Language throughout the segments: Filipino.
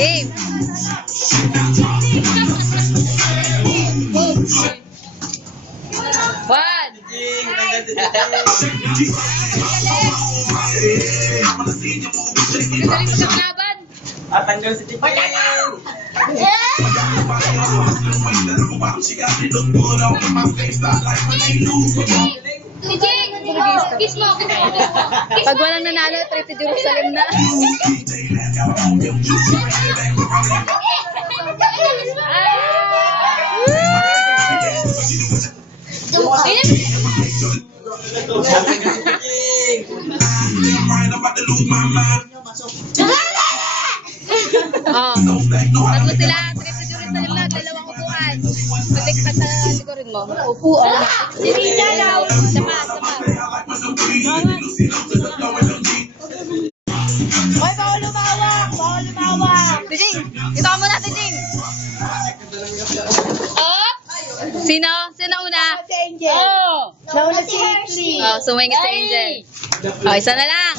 Game. One. Galing sa kalaban. At tanggal si Chicken. Kiss mo. Pag walang nanalo, trip to Jerusalem na. Oh, tatlo sila, trip to Jerusalem na, dalawang upuan. Paglikpat sa likurin mo. Upo, oh. Si Rina daw. Sama. Hoy, bawal lumawak! Bawal lumawak! Tijing, ito ka muna, Tijing. Up! Sino? Sino una? Si Angel. Oh! Nauna si Hailey. Oh, sumingit si Angel. Oh, isa na lang.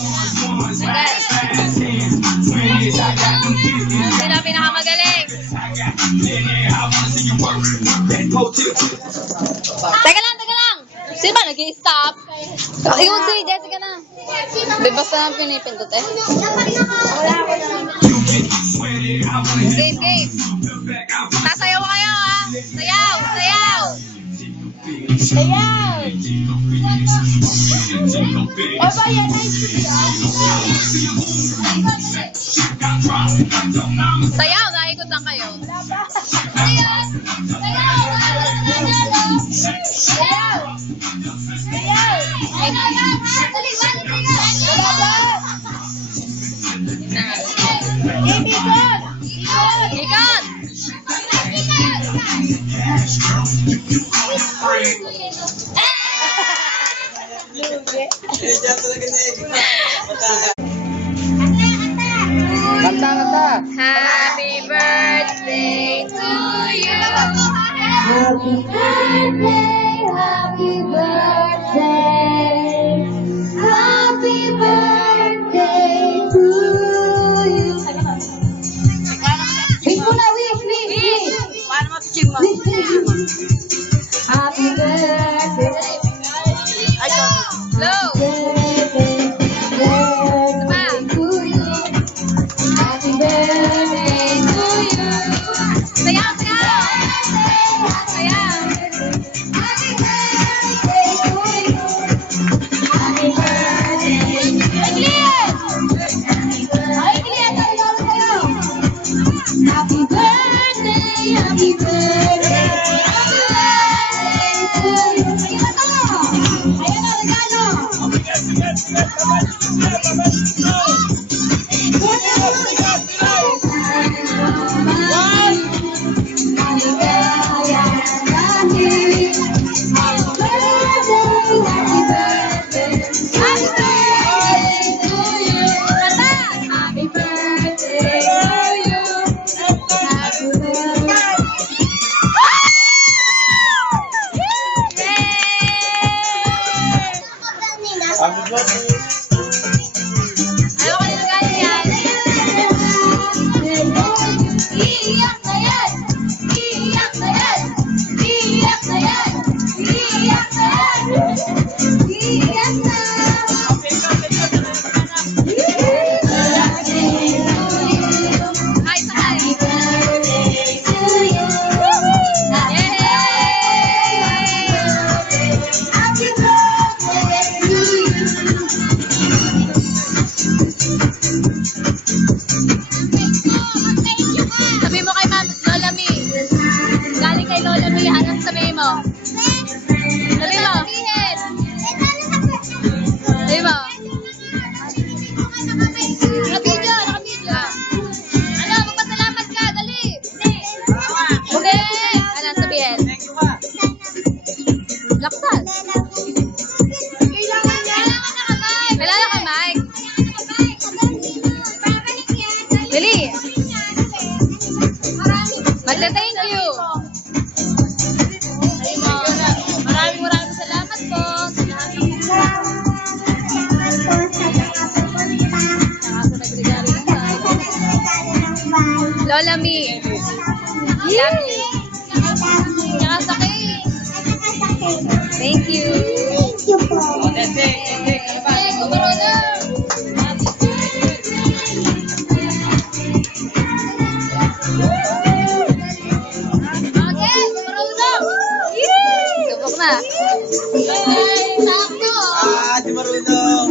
Okay. Sino pinakamagaling? Teka lang. Sino ba nag-i-stop? Ikaw si Jessica na. Di basta na pinipindot eh. Game. Sasayaw kayo ha. Sayaw. O ba yan ay Sayaw, naikot lang kayo. Ikot! Kanta. Happy birthday to you. Happy birthday, happy birthday. Happy birthday to you. Wish mo na, wish. Paano matutsin mo? Happy birthday. Low! Happy birthday to you. Sayaw! Happy birthday to you. Happy birthday. Ay, Glenn! Happy birthday, happy birthday. Happy birthday to you. Ayan na, regalo. Ano ka nang galing yan? Iiyak na yan! Iiyak na yan! Iiyak na yan! Iiyak na yan! Iiyak na! Hi, sakay! Sabi mo kay Ma'am Lola Mi. Galing kay Lola Mi. Anong sabi mo? Sabi mo. Sabi mo. Naka-video. Ano, magpasalamat ka. Dali. Okay. Anong sabihin? Laksan. Kailangan ka, Mike. Dali. Magta-thank you. Maraming salamat po sa lahat ng nagregalo ng bike. Lola Mi. Lovely. Tsaka sa cake. Thank you. Hey, kumarunong. Okay, kumarunong. Subok na. Hey, sakto. Di marunong.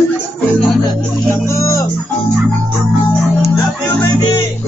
Love you, baby!